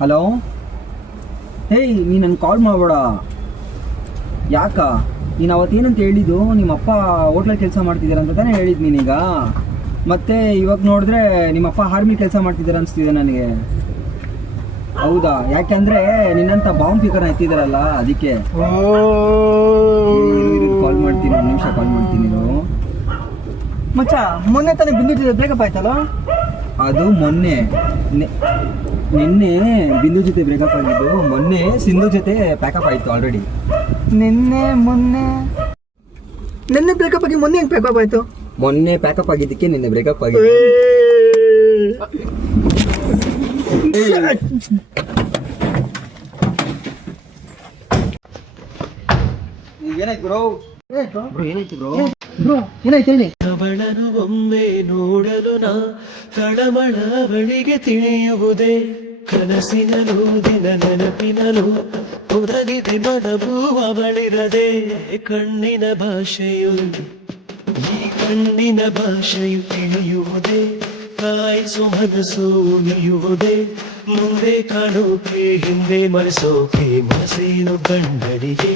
Hello. ಹೇಯ್, ನೀನು ನನಗೆ ಕಾಲ್ ಮಾಡಬೇಡ. ಯಾಕ? ನೀನು ಅವತ್ತೇನಂತ ಹೇಳಿದ್ದು? ನಿಮ್ಮಪ್ಪ ಹೋಟ್ಲಲ್ಲಿ ಕೆಲಸ ಮಾಡ್ತಿದ್ದೀರ ಅಂತ ತಾನೇ ಹೇಳಿದ್ದು ನೀನೀಗ. ಮತ್ತೆ ಇವಾಗ ನೋಡಿದ್ರೆ ನಿಮ್ಮಪ್ಪ ಆರ್ಮಿ ಕೆಲಸ ಮಾಡ್ತಿದ್ದಾರೆ ಅನಿಸ್ತಿದೆ ನನಗೆ. ಹೌದಾ? ಯಾಕೆಂದರೆ ನಿನ್ನಂಥ ಬಾಂಬ್ ಫಿಕರ್ನ ಎತ್ತಿದಾರಲ್ಲ, ಅದಕ್ಕೆ. ಕಾಲ್ ಮಾಡ್ತೀನಿ, ಒಂದು ನಿಮಿಷ ಕಾಲ್ ಮಾಡ್ತೀನಿ ನೀನು. ಮಚ್ಚ, ಮೊನ್ನೆ ತಾನೇ ಬಿಂದು ಜೊತೆ ಬ್ರೇಕಪ್ ಆಯ್ತಲ್ಲ? ಅದು ಮೊನ್ನೆ. ನಿನ್ನೆ ಬಿಂದು ಜೊತೆ ಬ್ರೇಕಪ್ ಆಗಿದ್ದು, ಮೊನ್ನೆ ಸಿಂಧು ಜೊತೆ ಪ್ಯಾಕಪ್ ಆಯಿತು ಆಲ್ರೆಡಿ. ನಿನ್ನೆ ಬ್ರೇಕಪ್ ಆಗಿ ಮೊನ್ನೆ ಹೆಂಗೆ ಪ್ಯಾಕಪ್ ಆಯ್ತು? ಮೊನ್ನೆ ಪ್ಯಾಕಪ್ ಆಗಿದ್ದಕ್ಕೆ ನಿನ್ನೆ ಬ್ರೇಕಪ್ ಆಗಿದೆ. ಏನಾಯ್ತು ಬ್ರೋ? ಏನಾಯ್ತು ಬ್ರೋ? ಏನಾಯ್ತು ಹೇಳಿ. ಅವಳನು ಒಮ್ಮೆ ನೋಡಲು ನಾ ತಳಮಳ ಬಳಿಗೆ ತಿಳಿಯುವುದೇ, ಕನಸಿನಲು ದಿನ ನೆನಪಿನಲು ಒದಗಿದೆ ಮನವು ಅವಳಿರದೆ. ಕಣ್ಣಿನ ಭಾಷೆಯು ಈ ಕಣ್ಣಿನ ಭಾಷೆಯು ತಿಳಿಯುವುದೇ, ಕಾಯಿಸು ಮನಸ್ಸು ಉಳಿಯುವುದೇ. ಮುಂದೆ ಕಾಣೋಕೆ ಹಿಂದೆ ಮರೆಸೋಕೆ ಮನಸ್ಸೇನು ಗಂಡನಿಗೆ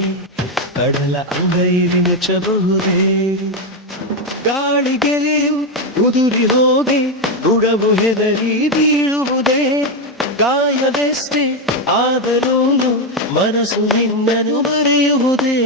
ಕಡಲ ಅಂಗೈಲಿ ನೆಚ್ಚಬಹುದೇ. ಗಾಳಿಗೆಲೆಯು ಉದುರಿ ಹೋಗಿ ಗುಡವು ಹೆದರಿ ಬೀಳುವುದೇ. ಗಾಯವೆಷ್ಟೇ ಆದರೂನು ಮನಸ್ಸು ನಿನ್ನನ್ನು ಬರೆಯುವುದೇ.